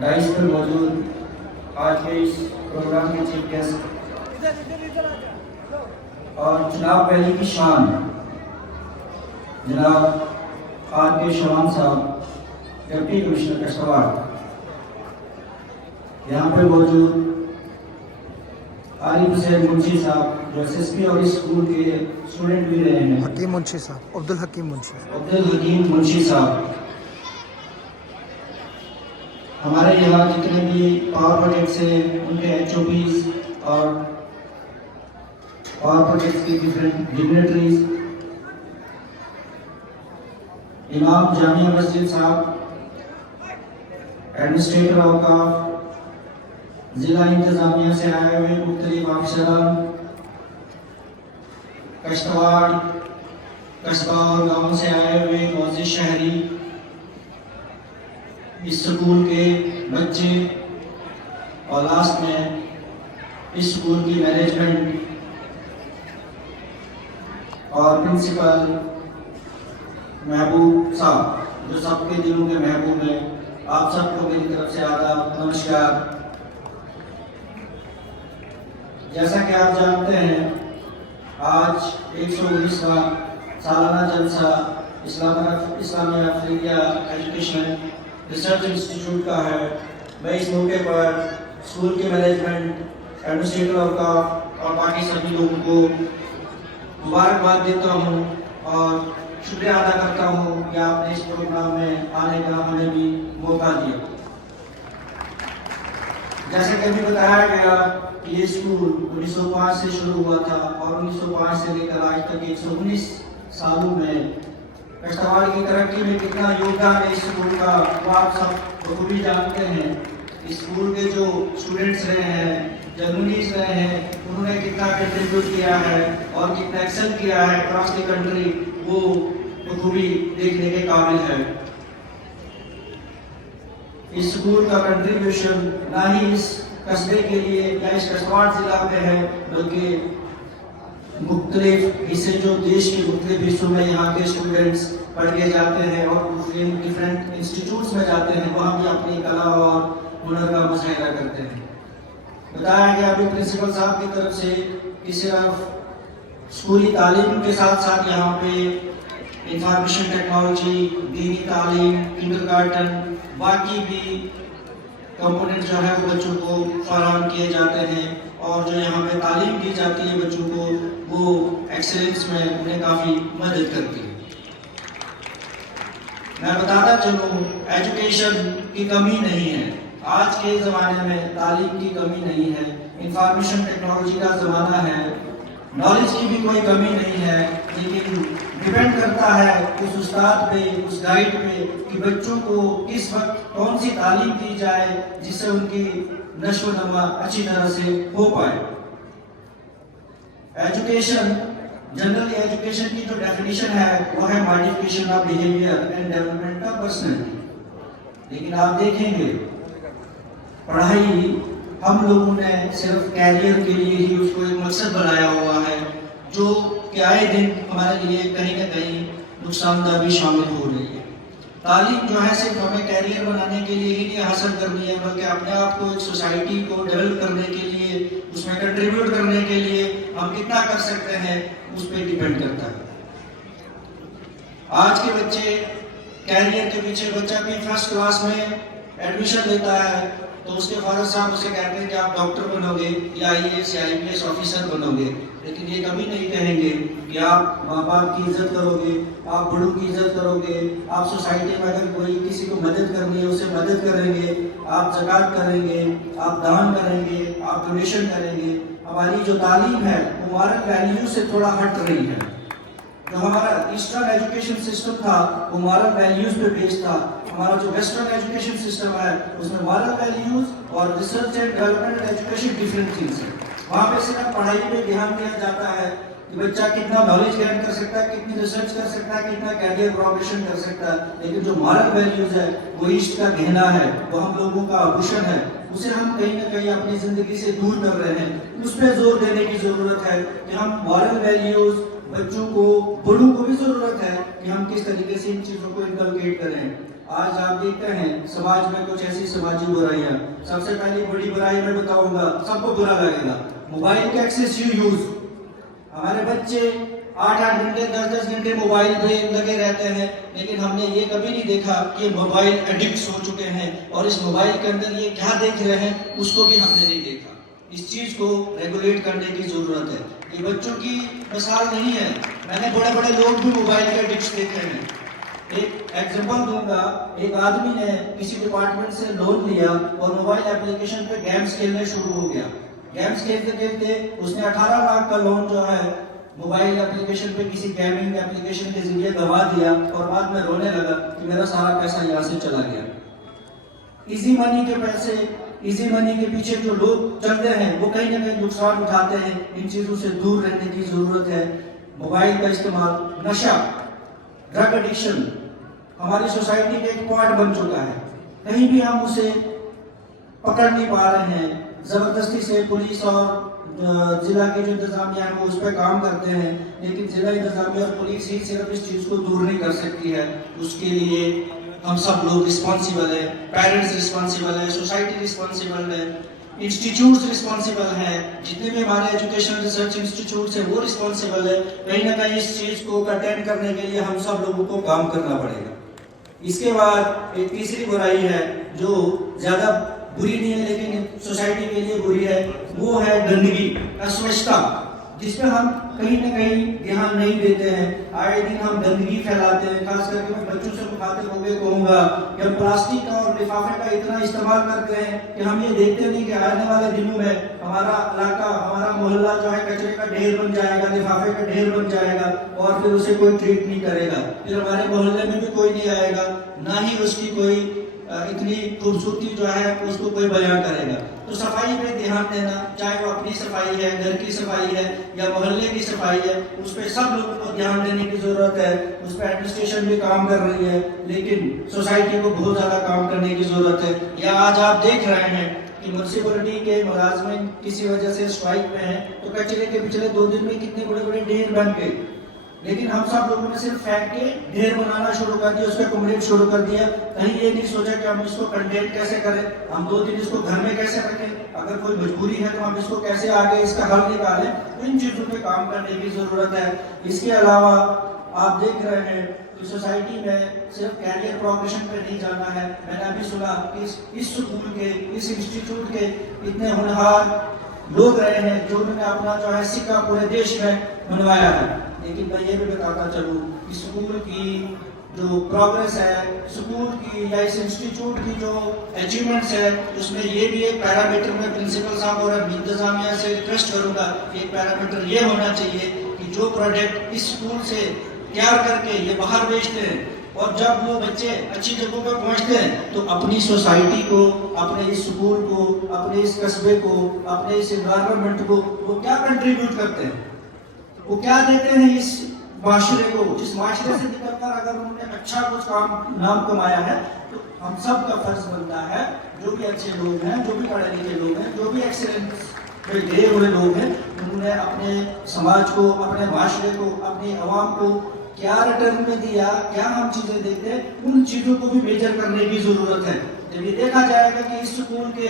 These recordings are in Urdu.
ڈائس پر موجود آج کے اس پروگرام کے چیف گیسٹ اور جناب پہلی کی شان جناب آر کے شوان صاحب ڈپٹی کمشنر کشتواڑ، یہاں پہ موجود عارف حسین منشی صاحب جو ایس ایس پی اور اس اسکول کے اسٹوڈنٹ بھی رہے ہیں، حکیم منشی صاحب، عبدالحکیم منشی صاحب، ہمارے یہاں جتنے بھی پاور پروجیکٹس ہیں ان کے ایچ او پیز اور پاور پروجیکٹس کی ڈفرینٹ ڈگنیٹریز، امام جامعہ مسجد صاحب، ایڈمنسٹریٹر اوقاف، ضلع انتظامیہ سے آئے ہوئے مختلف افسران، کشتواڑ قصبہ اور گاؤں سے آئے ہوئے معزز شہری، اس سکول کے بچے اور لاسٹ میں اس سکول کی مینجمنٹ اور پرنسپل محبوب صاحب جو سب کے دلوں کے محبوب ہیں، آپ سب کو میری طرف سے آداب نمسکار۔ جیسا کہ آپ جانتے ہیں آج 119واں سالانہ جلسہ اسلامیہ افریقیہ ایجوکیشن ریسرچ انسٹیٹیوٹ کا ہے۔ میں اس موقع پر اسکول کی مینجمنٹ، ایڈمنسٹریٹر اوقاف اور باقی سبھی لوگوں کو مبارکباد دیتا ہوں اور شکریہ ادا کرتا ہوں کہ آپ نے اس پروگرام میں آنے کا ہمیں بھی موقع دیا۔ جیسے کہ ابھی بتایا گیا کہ یہ اسکول 1905 سے شروع ہوا تھا اور 1905 سے لے کر آج تک 119 سالوں میں کشتواڑ کی ترقی میں کتنا یوگدان ہے اس اسکول کا، وہ آپ سب بخوبی جانتے ہیں۔ اسکول کے جو اسٹوڈنٹس رہے ہیں، جرنلسٹ رہے ہیں، انہوں نے کتنا کنٹریبیوٹ کیا ہے اور کتنا ایکسل کیا ہے اکراس دی کنٹری، وہ بخوبی دیکھنے کے قابل ہے۔ اس اسکول کا کنٹریبیوشن نہ ہی اس قصبے کے لیے یا اس کشتواڑ ضلع میں ہے، بلکہ مختلف حصے جو دیش کے مختلف حصوں میں یہاں کے اسٹوڈنٹس پڑھ کے جاتے ہیں اور ڈفرینٹ انسٹیٹیوٹس میں جاتے ہیں، وہاں بھی اپنی کلا اور ہنر کا مظاہرہ کرتے ہیں۔ بتایا گیا ابھی پرنسپل صاحب کی طرف سے کہ صرف اسکولی تعلیم کے ساتھ ساتھ یہاں پہ انفارمیشن ٹیکنالوجی، دینی تعلیم، کنڈر گارٹن، باقی بھی کمپوننٹ جو ہے وہ بچوں کو فراہم کیے جاتے ہیں اور جو یہاں پہ تعلیم دی جاتی ہے بچوں کو، وہ ایکسلنس میں انہیں کافی مدد کرتی ہے۔ میں بتاتا چلوں ایجوکیشن کی کمی نہیں ہے، آج کے زمانے میں تعلیم کی کمی نہیں ہے، انفارمیشن ٹیکنالوجی کا زمانہ ہے، نالج کی بھی کوئی کمی نہیں ہے، لیکن ڈیپینڈ کرتا ہے اس استاد پہ، اس گائیڈ پہ کہ بچوں کو کس وقت کون سی تعلیم دی جائے جس سے ان کی نشو و نما اچھی طرح سے ہو پائے۔ ایجوکیشن، جنرل ایجوکیشن کی جو ڈیفینیشن ہے وہ ہے modification of behaviour and development of personality, لیکن آپ دیکھیں گے پڑھائی ہم لوگوں نے صرف کیریئر کے لیے ہی اس کو ایک مقصد بنایا ہوا ہے، جو کہ آئے دن ہمارے لیے کہیں نہ کہیں نقصان دہ بھی شامل ہو رہی ہے۔ تعلیم جو ہے صرف ہمیں کیریئر بنانے کے لیے ہی نہیں حاصل کرنی ہے، بلکہ اپنے آپ کو ایک سوسائٹی کو ڈیولپ کرنے کے لیے، اس میں کنٹریبیوٹ کرنے کے لیے ہم کتنا کر سکتے ہیں اس پہ ڈیپینڈ کرتا ہے۔ آج کے بچے کیریئر کے پیچھے، بچہ بھی فرسٹ کلاس میں ایڈمیشن لیتا ہے تو اس کے فادر صاحب اسے کہتے ہیں کہ آپ ڈاکٹر بنو گے یا آئی اے ایس یا آئی پی ایس آفیسر بنو گے، لیکن یہ کبھی نہیں کہیں گے کہ آپ ماں باپ کی عزت کرو گے، آپ بڑوں کی عزت کرو گے، آپ سوسائٹی میں اگر کوئی کسی کو مدد کرنی ہے اسے مدد کریں گے، آپ زکوٰۃ کریں گے، آپ دان کریں گے، آپ ڈونیشن کریں گے۔ ہماری جو تعلیم ہے وہ مورل ویلیو سے تھوڑا ہٹ رہی ہے۔ جو ہمارا ایسٹرن ایجوکیشن سسٹم تھا وہ مورل ویلیوز پہ بیس تھا، ہمارا جو ویسٹرن ایجوکیشن سسٹم ہے اس میں مورل ویلیوز اور research and development education different things ہیں۔ وہاں پہ صرف پڑھائی پہ دھیان دیا جاتا ہے کہ بچہ کتنا نالج گین کر سکتا ہے، کتنی ریسرچ کر سکتا ہے، کتنا کیریئر پروگریشن کر سکتا ہے، لیکن جو مورل ویلیوز ہے وہ ایسٹ کا گہنا ہے، وہ ہم لوگوں کا آبھوشن ہے، اسے ہم کہیں نہ کہیں اپنی زندگی سے دور کر رہے ہیں۔ اس پہ زور دینے کی ضرورت ہے کہ ہم مورل ویلیوز، بچوں کو بڑوں کو بھی ضرورت ہے کہ ہم کس طریقے سے ان چیزوں کو انکلکیٹ کریں. آج آپ دیکھتے ہیں سماج میں کچھ ایسی سماجی برائیاں. سب سے پہلی بڑی برائی میں بتاؤں گا, سب کو برا لگے گا, موبائل کا ایکسیسو یوز. ہمارے بچے 8-8 گھنٹے 10-10 گھنٹے موبائل پہ لگے رہتے ہیں, لیکن ہم نے یہ کبھی نہیں دیکھا کہ موبائل ایڈکٹس ہو چکے ہیں اور اس موبائل کے اندر یہ کیا دیکھ رہے ہیں اس کو بھی ہم نے نہیں دیکھا. اس چیز کو ریگولیٹ کرنے کی ضرورت ہے. یہ بچوں کی مثال نہیں ہے, میں نے بڑے بڑے لوگ بھی موبائل کے ایڈکٹس دیکھے ہیں. ایک ایگزامپل دوں گا, ایک آدمی نے کسی ڈپارٹمنٹ سے لون لیا اور موبائل اپلیکیشن پہ گیمز کھیلنے شروع ہو گیا. گیمز کھیلتے کھیلتے اس نے 18 لاکھ کا لون جو ہے موبائل اپلیکیشن پہ کسی گیمنگ اپلیکیشن کے ذریعے گنوا دیا اور بعد میں رونے لگا کہ میرا سارا پیسہ یہاں سے چلا گیا. ایزی منی کے پیسے, ایزی منی کے پیچھے جو لوگ چلتے ہیں وہ کہیں نہ کہیں نقصان اٹھاتے ہیں. ان چیزوں سے دور رہنے کی ضرورت ہے. موبائل کا استعمال, نشہ, ڈرگ ایڈکشن ہماری سوسائٹی کا ایک پارٹ بن چکا ہے. کہیں بھی ہم اسے پکڑ نہیں پا رہے ہیں. زبردستی سے پولیس اور ضلع کی جو انتظامیہ ہے وہ اس پہ کام کرتے ہیں, لیکن ضلع انتظامیہ اور پولیس ہی صرف اس چیز کو دور نہیں کر سکتی ہے. اس کے لیے ہم سب لوگ رسپانسیبل ہیں. پیرنٹس رسپانسیبل ہیں, سوسائٹی رسپانسیبل ہے, انسٹیٹیوٹس رسپانسیبل ہیں, جتنے بھی ہمارے ایجوکیشن ریسرچ انسٹیٹیوٹس ہیں وہ رسپانسیبل ہے. کہیں نہ کہیں اس چیز کو کنٹین کرنے کے لیے ہم سب لوگوں کو کام کرنا پڑے گا. اس کے بعد ایک تیسری برائی ہے جو زیادہ بری نہیں ہے لیکن سوسائٹی کے لیے بری ہے, وہ ہے گندگی, اسوچھتا, جس پہ ہم کہیں نہ کہیں دھیان نہیں دیتے ہیں. آئے دن ہم گندگی پھیلاتے ہیں. خاص کر کے میں بچوں سے مخاطب ہو کے کہوں گا کہ ہم پلاسٹک کا اور لفافے کا اتنا استعمال کرتے ہیں کہ ہم یہ دیکھتے نہیں کہ آنے والے دنوں میں ہمارا علاقہ, ہمارا محلہ جو ہے کچرے کا ڈھیر بن جائے گا, لفافے کا ڈھیر بن جائے گا اور پھر اسے کوئی ٹریٹ نہیں کرے گا. پھر ہمارے محلے میں بھی کوئی نہیں آئے گا, نہ ہی اس کی کوئی اتنی خوبصورتی جو ہے اس کو کوئی بیان کرے گا. تو صفائی پہ دھیان دینا, چاہے وہ اپنی صفائی ہے, گھر کی صفائی ہے یا محلے کی صفائی ہے, اس پہ سب لوگوں کو دھیان دینے کی ضرورت ہے. اس پہ ایڈمنسٹریشن بھی کام کر رہی ہے لیکن سوسائٹی کو بہت زیادہ کام کرنے کی ضرورت ہے. یا آج آپ دیکھ رہے ہیں کہ میونسپلٹی کے ملازمین کسی وجہ سے اسٹرائک میں ہیں تو کچرے کے پچھلے 2 دن میں کتنے بڑے بڑے ڈھیر بن گئے, لیکن ہم سب لوگوں نے صرف پھینک کے ڈھیر بنانا شروع کر دیا, اس پہ کمپلیٹ شروع کر دیا. کہیں یہ نہیں سوچا کہ ہم اس کو کنٹین کیسے کریں, ہم 2 دن اس کو گھر میں کیسے رکھیں, اگر کوئی مجبوری ہے تو ہم اس کو کیسے آگے اس کا حل نکالیں. تو ان چیزوں پہ کام کرنے کی ضرورت ہے. اس کے علاوہ آپ دیکھ رہے ہیں کہ سوسائٹی میں صرف کیریئر پروگریشن پہ نہیں جانا ہے. میں نے ابھی سنا کہ اس سکول کے, اس انسٹیٹیوٹ کے اتنے ہونہار لوگ رہے ہیں جو انہوں نے اپنا جو ہے سکہ پورے دیش میں منوایا ہے. لیکن میں یہ بھی بتاتا چلوں کہ اسکول کی جو پروگریس ہے, اسکول کی یا اس انسٹیٹیوٹ کی جو اچیومنٹس ہے, اس میں یہ بھی ایک پیرامیٹر میں پرنسپل صاحب اور انتظامیہ سے ریکویسٹ کروں گا کہ ایک پیرامیٹر یہ ہونا چاہیے کہ جو پروڈکٹ اس اسکول سے تیار کر کے یہ باہر بیچتے ہیں اور جب وہ بچے اچھی جگہوں پہ پہنچتے ہیں تو اپنی سوسائٹی کو, اپنے اس اسکول کو, اپنے اس قصبے کو, اپنے اس انوائرمنٹ کو وہ کیا کنٹریبیوٹ کرتے ہیں, وہ کیا دیتے ہیں اس معاشرے کو. جس معاشرے سے نکل کر اگر انہوں نے اچھا کچھ کام نام کمایا ہے تو ہم سب کا فرض بنتا ہے, جو بھی اچھے لوگ ہیں, جو بھی پڑھے لکھے لوگ ہیں, جو بھی ایکسیلنس پہ گئے ہوئے لوگ ہیں, انہوں نے اپنے سماج کو, اپنے معاشرے کو, اپنی عوام کو کیا ریٹرن میں دیا, کیا ہم چیزیں دیکھتے ہیں, ان چیزوں کو بھی میجر کرنے کی ضرورت ہے. جب یہ دیکھا جائے گا کہ اس اسکول کے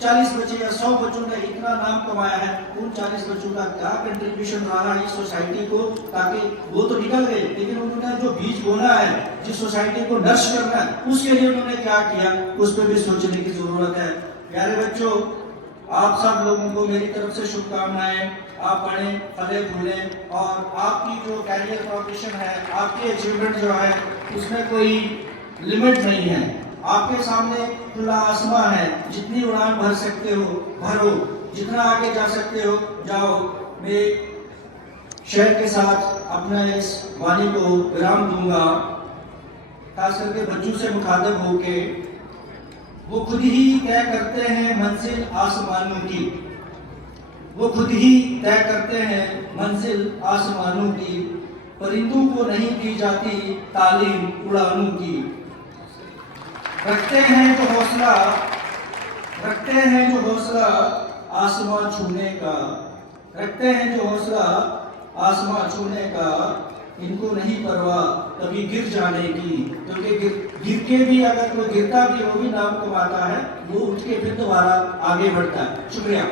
40 بچے یا 100 بچوں نے اتنا نام کمایا ہے, ان 40 بچوں کا کیا کنٹریبیوشن رہا ہے اس سوسائٹی کو, تاکہ وہ تو نکل گئے لیکن انہوں نے جو بیج بونا ہے, جس سوسائٹی کو نرش کرنا ہے, اس کے لیے انہوں نے کیا کیا, اس پہ بھی سوچنے کی ضرورت ہے. پیارے بچوں, آپ سب لوگوں کو میری طرف سے شبھ کامنائیں. آپ پڑھیں, پھلے پھولیں اور آپ کی جو کیریئر پروگریشن ہے, آپ کی اچیومنٹ جو ہے اس میں کوئی لمٹ نہیں ہے. آپ کے سامنے کھلا آسمان ہے, جتنی اڑان بھر سکتے ہو بھرو, جتنا آگے جا سکتے ہو جاؤ. میں شہر کے ساتھ اپنا اس وانی کو ورام دوں گا, خاص کر کے بچوں سے مخاطب ہو کے. وہ خود ہی طے کرتے ہیں منزل آسمانوں کی, وہ خود ہی طے کرتے ہیں منزل آسمانوں کی, پرندوں کو نہیں دی جاتی تعلیم اڑانوں کی. رکھتے ہیں جو حوصلہ, رکھتے ہیں جو حوصلہ آسمان چھونے کا, رکھتے ہیں جو حوصلہ آسمان چھونے کا ان کو نہیں پرواہ کبھی گر جانے کی، کیونکہ گر کے بھی اگر کوئی گرتا بھی وہ بھی نام کماتا ہے، وہ اٹھ کے پھر دوبارہ آگے بڑھتا ہے۔ شکریہ۔